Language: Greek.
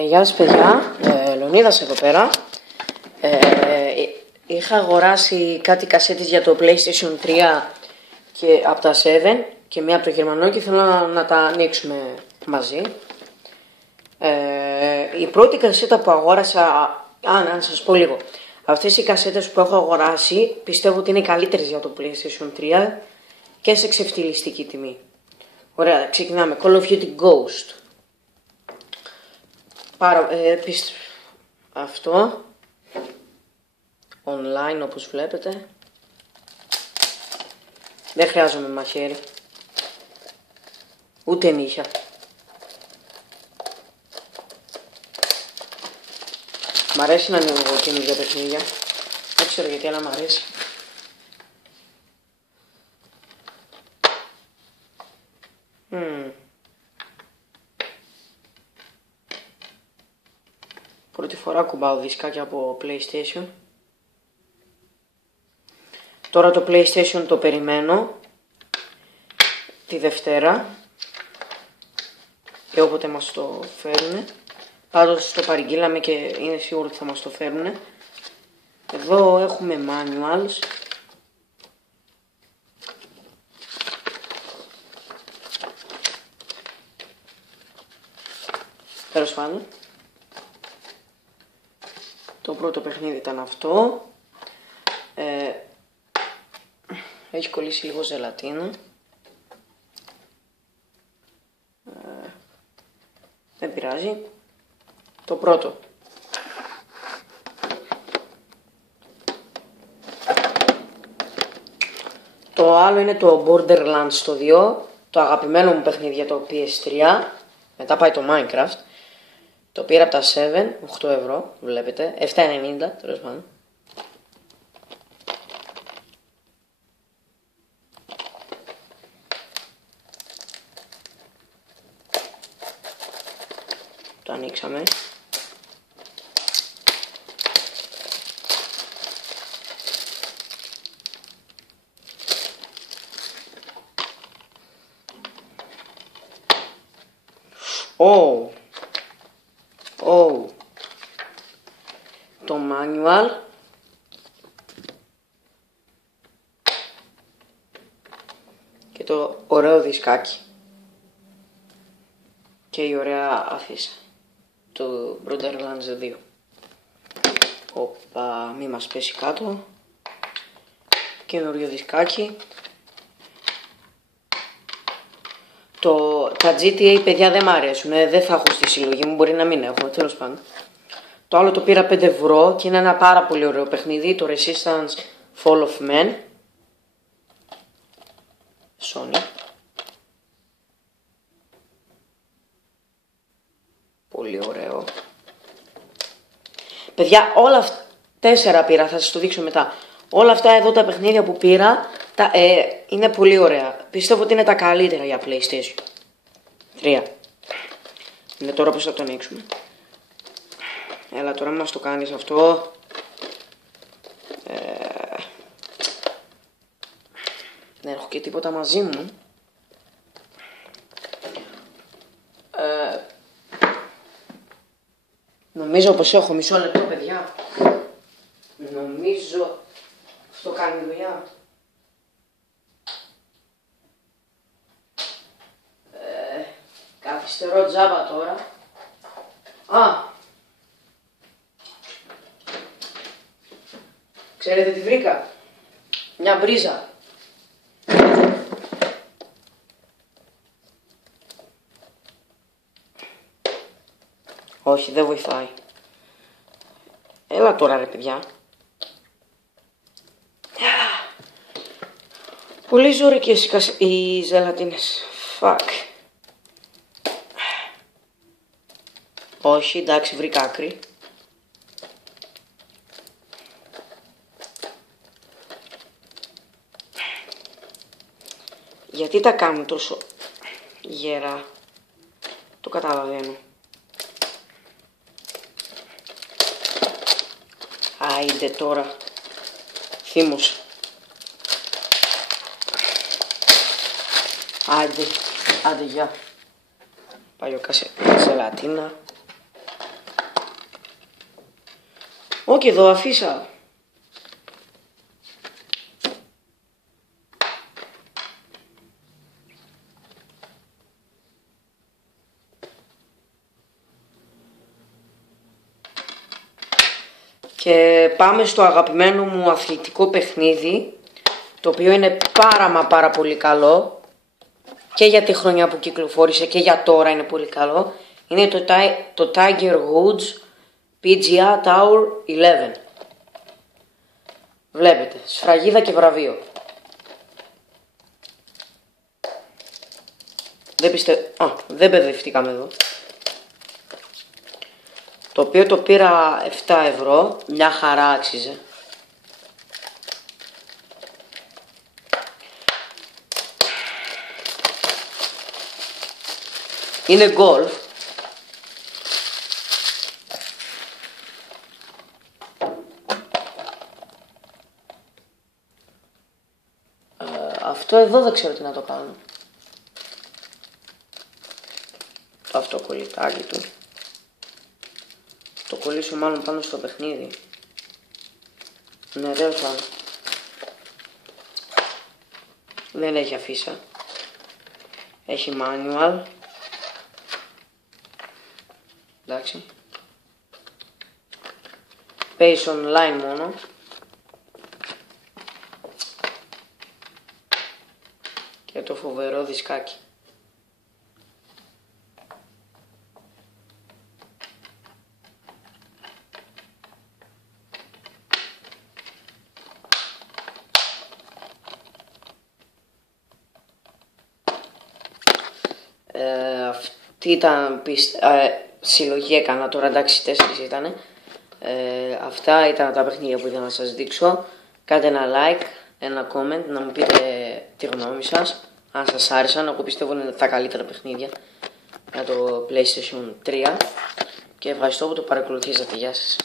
Γεια σας παιδιά, Λεωνίδας εδώ πέρα. Είχα αγοράσει κάτι κασέτες για το PlayStation 3 και από τα 7 και μία από το γερμανό και θέλω να τα ανοίξουμε μαζί. Η πρώτη κασέτα που αγόρασα, να σας πω λίγο. Αυτές οι κασέτες που έχω αγοράσει πιστεύω ότι είναι καλύτερες για το PlayStation 3 και σε ξεφτυλιστική τιμή. Ωραία, ξεκινάμε. Call of Duty Ghost. Αυτό online όπως βλέπετε. Δεν χρειάζομαι μαχαίρι ούτε νύχια. Μ' αρέσει να ανοίγω καινούργια παιχνίδια. Δεν ξέρω γιατί, αλλά μ' αρέσει. Πρώτη φορά κουμπάω δισκάκια από PlayStation. Τώρα το PlayStation το περιμένω τη Δευτέρα και όποτε μας το φέρουνε. Πάντως το παρηγγείλαμε και είναι σίγουρο ότι θα μας το φέρουνε. Εδώ έχουμε manuals. Τέλος πάντων. Το πρώτο παιχνίδι ήταν αυτό. Έχει κολλήσει λίγο ζελατίνα. Δεν πειράζει. Το πρώτο. Το άλλο είναι το Borderlands το 2. Το αγαπημένο μου παιχνίδι για το PS3. Μετά πάει το Minecraft. Το πήρα από τα 7, 8 ευρώ, βλέπετε, 7,90 τέλος πάντων. Το ανοίξαμε. Το manual. Και το ωραίο δισκάκι. Και η ωραία αφίσα του Borderlands 2. Οπα, μη μας πέσει κάτω. Καινούριο δισκάκι. Τα GTA παιδιά δεν μ' αρέσουν, δεν θα έχω στη συλλογή μου, μπορεί να μην έχω, τέλος πάντων. Το άλλο το πήρα 5 ευρώ και είναι ένα πάρα πολύ ωραίο παιχνίδι, το Resistance Fall of Men. Sony. Πολύ ωραίο. Παιδιά, όλα αυτά, 4 πήρα, θα σας το δείξω μετά. Όλα αυτά εδώ τα παιχνίδια που πήρα είναι πολύ ωραία. Πιστεύω ότι είναι τα καλύτερα για PlayStation 3. Είναι τώρα πως θα το ανοίξουμε. Έλα τώρα μας το κάνεις αυτό. Δεν έχω και τίποτα μαζί μου. Νομίζω πως έχω μισό λεπτό παιδιά. Νομίζω αυτό κάνει δουλειά. Καθυστερώ τζάμπα τώρα. Ξέρετε τι βρήκα? Μια μπρίζα. Όχι, δεν βοηθάει. Έλα τώρα ρε παιδιά. Πολύ ζωρικές οι ζελατίνες. Fuck. Όχι, εντάξει, βρήκα άκρη. Γιατί τα κάνουν τόσο γερά? Το καταλαβαίνω. Άιντε τώρα. Θύμωσα. Άντε, γεια. Παλιό ζελατίνα. Όχι, εδώ αφήσα. Και πάμε στο αγαπημένο μου αθλητικό παιχνίδι, το οποίο είναι πάρα πολύ καλό και για τη χρονιά που κυκλοφόρησε και για τώρα είναι πολύ καλό. Είναι το Tiger Woods PGA Tour 11. Βλέπετε, σφραγίδα και βραβείο. Δεν μπερδευτήκαμε εδώ. Το οποίο το πήρα 7 ευρώ, μια χαρά άξιζε. Είναι γκολφ. Αυτό εδώ δεν ξέρω τι να το κάνω. Το αυτοκολλητάκι του. Το κολλήσω μάλλον πάνω στο παιχνίδι. Ναι, τέλος πάντων. Δεν έχει αφίσα. Έχει manual. Εντάξει. Pace online μόνο. Και το φοβερό δισκάκι. Αυτή ήταν συλλογή έκανα τώρα, εντάξει 4 ήτανε. Αυτά ήταν τα παιχνίδια που ήθελα να σας δείξω. Κάντε ένα like, ένα comment, να μου πείτε τη γνώμη σας, αν σας άρεσαν. Εγώ πιστεύω είναι τα καλύτερα παιχνίδια για το PlayStation 3. Και ευχαριστώ που το παρακολουθήσατε. Γεια σας.